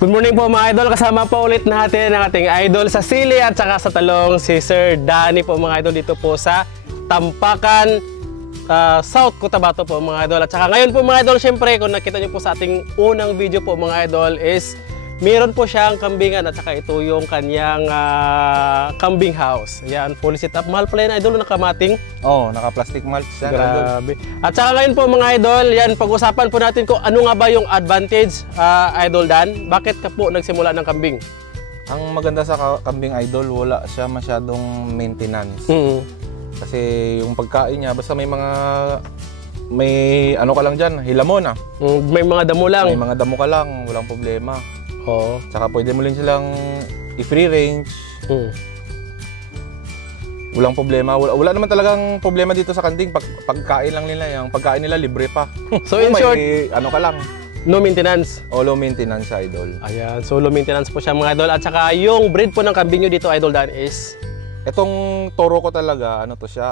Good morning po mga idol, kasama po ulit natin ang ating idol sa sili at saka sa talong, si Sir Danny po mga idol dito po sa Tampakan, South Cotabato po mga idol. At saka ngayon po mga idol, syempre kung nakita niyo po sa ating unang video po mga idol is meron po siyang kambingan at saka ito yung kanyang kambing house. Yan, fully set up. Mahal pala yan idol, nakamating. Oh, naka-plastic mulch yan. Grabe. At saka ngayon po mga idol, yan, pag-usapan po natin kung ano nga ba yung advantage, Idol Dan. Bakit ka po nagsimula ng kambing? Ang maganda sa kambing idol, wala siya masyadong maintenance. Kasi yung pagkain niya, basta may ano ka lang dyan, hilamon May mga damo lang. May mga damo ka lang, walang problema. Oo. Tsaka pwede mo rin silang i-free range. Walang problema. Wala naman talagang problema dito sa kambing. Pagkain lang nila, yung pagkain nila libre pa. So in short, ano ka lang, no maintenance. o low maintenance sa idol. Ayan, so low maintenance po siya mga idol. At saka yung breed po ng kambing nyo dito, Idol Dan, is Itong toro ko talaga, ano to siya,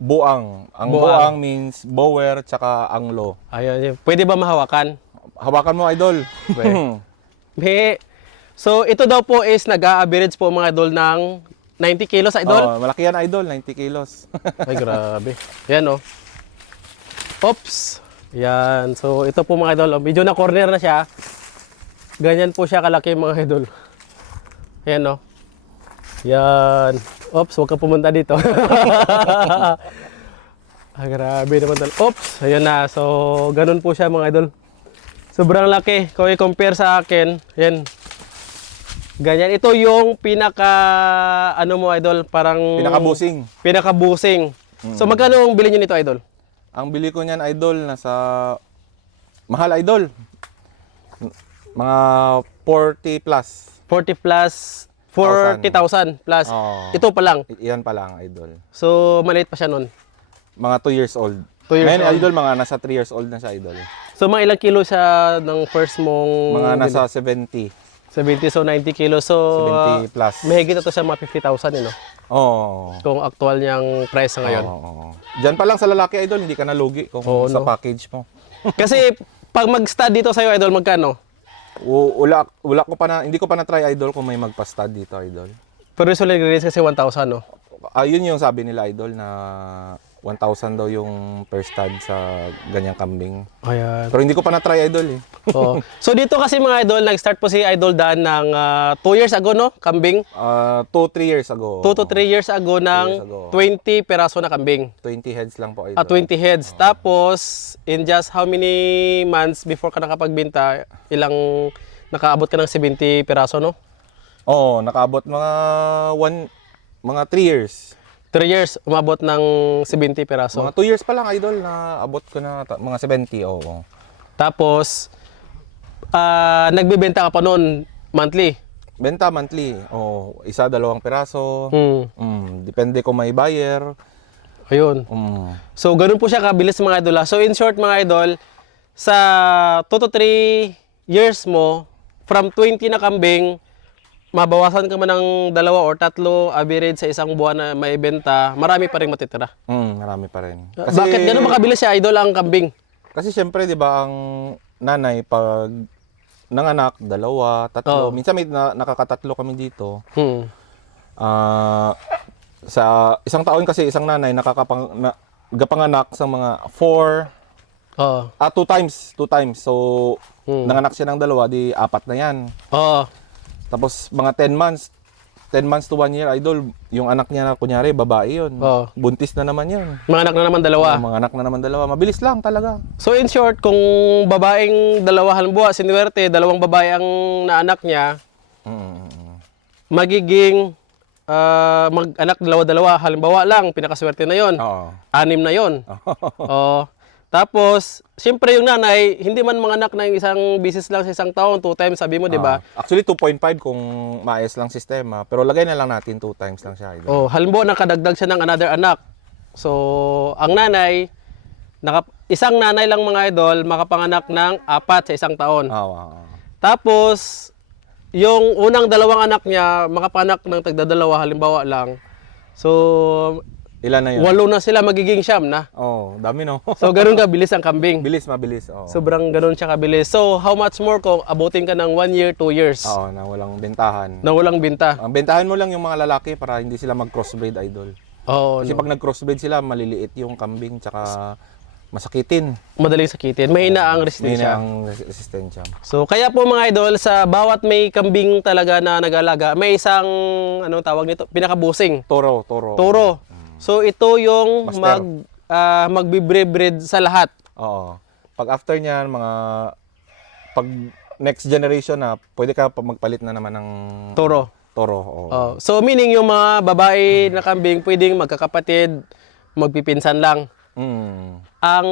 buang. Ang buang means bower tsaka anglo. ayan, pwede ba mahawakan? Hawakan mo, idol. Be. So ito daw po is nag-a-average po mga idol ng 90 kilos, idol. Oh, malaki yan, idol, 90 kilos. Ay, grabe. Yan, oh. Oops. Yan. So, ito po mga idol. Medyo na corner na siya. Ganyan po siya kalaki mga idol. Yan, oh. Yan. Oops, huwag ka pumunta dito. Grabe naman talaga. Oops. Ayan na. So, ganun po siya mga idol. Sobrang laki. Kung i-compare sa akin, yan. Ganyan. Ito yung ano mo, idol, parang Pinakabusing. Pinakabusing. So magkano ang bili niyo nito, idol? Ang bili ko niyan, idol, nasa mahal, idol. Mga 40 plus. 40 plus 40,000 plus. Oh. Ito pa lang. Iyan pa lang, idol. So maliit pa siya nun. Mga 2 years old. 2 years Ngayon, old. idol, mga nasa 3 years old na siya, idol. So mga ilang kilo siya ng first mong Mga nasa 70. 70, so 90 kilos. So 70 plus. mahigit na to sa mga 50,000, you know? Oh. Kung actual niyang price sa ngayon. Oo. Diyan pa lang sa lalaki, idol, hindi ka nalugi kung Oo, sa no? package mo. Kasi pag mag-stud dito sa'yo, idol, magkano? Wala ko pa na, hindi ko pa na-try, idol, kung may magpa-stud dito, idol. Pero usually release kasi 1,000, no? Yun yung sabi nila, idol, na 1,000 daw yung per stud sa ganyang kambing. Ayan. Pero hindi ko pa na-try, idol, eh. Oo. So dito kasi mga idol, nag-start po si Idol Dan ng 2 years ago, no? Kambing. 2-3 years ago. 2 to 3 years ago ng years ago. 20 peraso na kambing. 20 heads lang po, idol. 20 heads. Tapos, in just how many months before ka nakapagbenta, nakaabot ka ng 70 peraso, no? Oo, nakaabot mga 3 years. 3 years, umabot ng 70 peraso. Mga 2 years pa lang, idol, na abot ko na mga 70, oo. Tapos, nagbebenta ka pa noon monthly. Benta monthly. Oh, 1-2 piraso. Depende kung may buyer. Ayun. So, ganun po siya kabilis mga idol. So, in short mga idol, sa 2 to 3 years mo, from 20 na kambing, mabawasan ka man ng 2 or 3 average sa isang buwan na maibenta, marami pa rin matitira. Marami pa rin. Bakit ganun makabilis siya, idol, ang kambing? Kasi syempre, di ba, ang nanay, pag nanganak, 2, 3, Oo. minsan may nakakatatlo kami dito. Sa isang taon kasi, isang nanay, gapanganak sa mga 4, Oo. 2 times. So, nanganak siya ng 2, di 4 na yan. Oo. Tapos, mga 10 months to 1 year, idol, yung anak niya na, kunyari, babae yun. Oo. Buntis na naman yun. Mga anak na naman 2. Mga anak na naman 2. Mabilis lang talaga. So in short, kung babaeng 2 halimbawa, sinuwerte, 2 babae ang naanak niya, magiging mag-anak 2 halimbawa lang, pinakaswerte na yon. Oo. 6 na yon. Oo. Tapos, siyempre yung nanay, hindi man manganak ng isang bisis lang sa isang taon, 2 times, sabi mo, di ba? Actually, 2.5 kung maayos lang sistema. Pero lagay na lang natin 2 times lang siya, idol. Oh, halimbawa nakadagdag siya ng another anak. So, ang nanay, isang nanay lang mga idol, makapanganak ng 4 sa isang taon. Tapos, yung unang 2 anak niya, makapanganak ng tagda-2 halimbawa lang. So, Ilan na yun? 8 na sila, magiging 9 na. Oh, dami no. So, ganun kabilis ang kambing. Bilis, mabilis. Oo. Sobrang ganun siya kabilis. So, how much more kung abutin ka ng 1 year, 2 years Oo, na walang bentahan. na walang binta? Ang bentahan mo lang yung mga lalaki para hindi sila mag-crossbreed, idol. Oo, Kasi no. pag nag-crossbreed sila, maliliit yung kambing tsaka masakitin. Madaling sakitin. Mahina ang May resistensya. ang resistensya. So, kaya po mga idol, sa bawat may kambing talaga na nag-alaga, may isang, anong tawag nito? Pinakabusing. Toro. Toro. So, ito yung Master. magbe-breed sa lahat. Oo. Pag after niyan, pag next generation na, pwede ka pa magpalit na naman ng Toro. toro. Oo. Oh. So, meaning yung mga babae na kambing, pwedeng magkakapatid, magpipinsan lang. Mm. Ang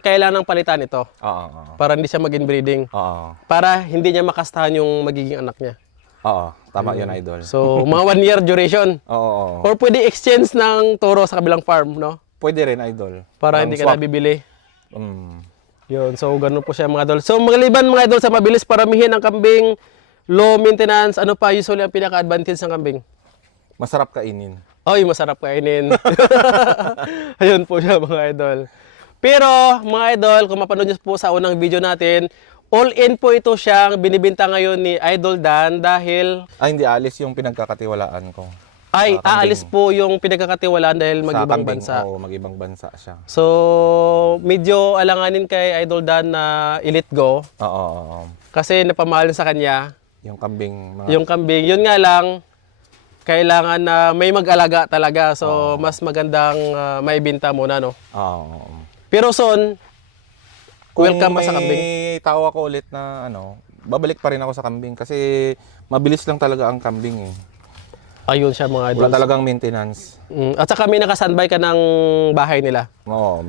kailangan ng palitan ito Oo. para hindi siya mag-inbreeding. Oo. Para hindi niya makastahan yung magiging anak niya. Oo. Tama yun, idol. So, mga 1 year duration. Oo. Or pwede exchange ng toro sa kabilang farm, no? Pwede rin, idol. Para Parang hindi ka swap. nabibili. Mm. Yun, so ganun po siya mga idol. So maliban mga idol sa mabilis paramihin ng kambing, low maintenance, ano pa usually ang pinaka-advantage ng kambing? Masarap kainin. Ay, masarap kainin. Ayun po siya mga idol. Pero mga idol, kung mapanood niyo po sa unang video natin, all-in po ito siyang binibenta ngayon ni Idol Dan dahil Hindi alis yung pinagkakatiwalaan ko. ay Kambing. aalis po yung pinagkakatiwalaan dahil Sa mag-ibang kambing. bansa. Oo, mag-ibang bansa siya. So, medyo alanganin kay Idol Dan na i-let go Oo. kasi napamahal sa kanya Yung kambing, mga yung kambing. Yun nga lang, kailangan na may mag-alaga talaga. So, mas magandang maibenta muna, no? Oo. Pero soon, welcome pa sa Kung kambing. may tao ako ulit na babalik pa rin ako sa kambing kasi mabilis lang talaga ang kambing eh. Ayun siya mga idol. Wala talagang maintenance. At saka may nakasanbay ka ng bahay nila. Oo,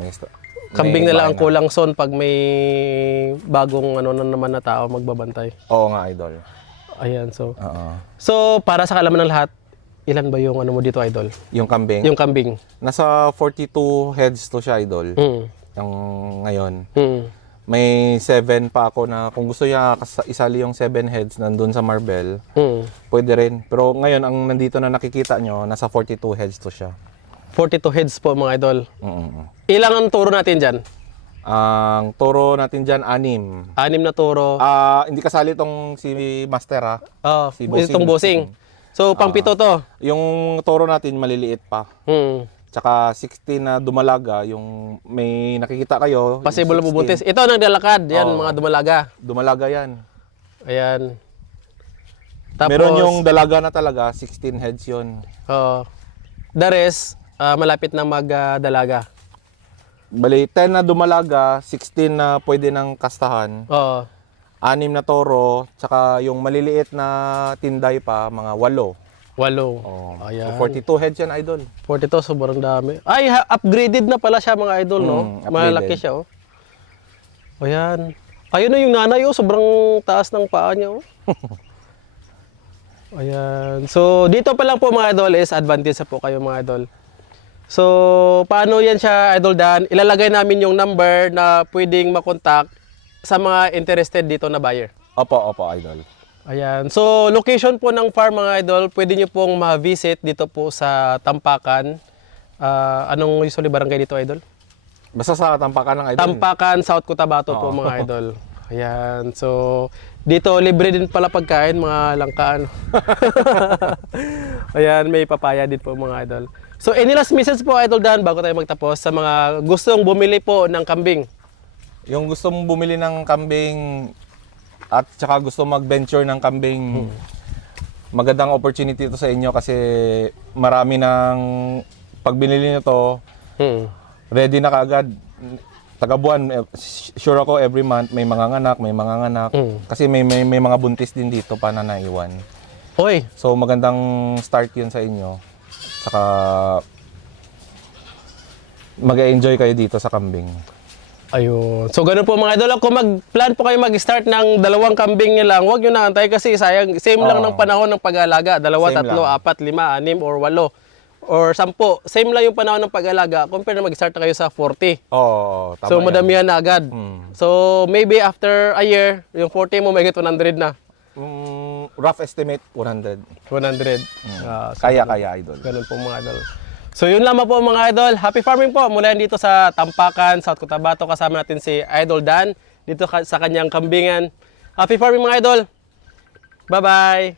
Kambing may na lang ang bahay kulang son pag may bagong ano na naman na tao magbabantay. Oo nga, idol. Ayan, so. Oo. So, para sa kalaman ng lahat, ilan ba yung ano mo dito, idol? Yung kambing, Yung kambing. nasa 42 heads to siya, idol. Mm. Yung ngayon. Mm. May 7 pa ako na kung gusto niya isali yung 7 heads nandun sa Marbel, Mm. pwede rin. Pero ngayon, ang nandito na nakikita nyo, nasa 42 heads to siya. 42 heads po mga idol. Ilang ang turo natin dyan? Ang toro natin dyan, 6. 6 na turo. Hindi kasali itong si Master ha. Oh, si Bossing. itong bossing. So, pang 7 to. Yung toro natin maliliit pa. Hmm. Tsaka 16 na dumalaga, yung may nakikita kayo. Possible na yung 16, bubuntis. Ito naglalakad. Yan, Oo. mga dumalaga. Dumalaga yan. Ayan. Tapos, Meron yung dalaga na talaga, 16 heads yun. the rest, malapit na magdalaga. Bali, 10 na dumalaga, 16 na pwede ng kastahan, Oo. 6 na toro, tsaka yung maliliit na tinday pa, mga 8. 8. Oh. Ayan. So 42 heads yan, idol. 42, sobrang dami. Ay, upgraded na pala siya mga idol, no? Upgraded. Malaki siya, oh. Ayan. Ayun na yung nanay, oh. Sobrang taas ng paa niya, oh. Ayan. So, dito pa lang po mga idol is advantage na po kayo mga idol. So, paano yan siya, Idol Dan? Ilalagay namin yung number na pwedeng makontak sa mga interested dito na buyer. Opo, idol. Ayan. So, location po ng farm mga idol, pwede nyo pong ma-visit dito po sa Tampakan. Anong usually barangay dito, idol? Basta sa tampakan ng idol. Tampakan, South Cotabato po Oo. mga idol. Ayan. So, dito libre din pala pagkain, mga langkaan. Ayan, may papaya din po mga idol. So, any last message po, Idol Dan, bago tayo magtapos sa mga gustong bumili po ng kambing? Yung gusto mong bumili ng kambing at saka gusto mag-venture ng kambing, magandang opportunity ito sa inyo kasi marami ng pag binili nyo to, ready na kaagad. Taga-buwan, sure ako every month may mga nganak. Kasi may mga buntis din dito pa na naiwan. Oy, So magandang start yun sa inyo. Saka mag-enjoy kayo dito sa kambing. ayun. So, ganun po mga idol. Kung mag-plan po kayo mag-start ng 2 kambing nyo lang, huwag nyo na antay kasi sayang. Same lang ng panahon ng pag-alaga. 2, 3, 4, 5, 6, or 8. Or 10. Same lang yung panahon ng pag-alaga. Compare na mag-start na kayo sa 40. Oo, tama So, yan. madamihan na agad. So, maybe after a year, yung 40 mo may 100 na. Rough estimate, 100. 100. So, Kaya, idol. ganun po mga idol. So yun lamang po mga idol. Happy farming po mula yan dito sa Tampakan, South Cotabato. Kasama natin si Idol Dan dito sa kanyang kambingan. Happy farming mga idol. Bye-bye.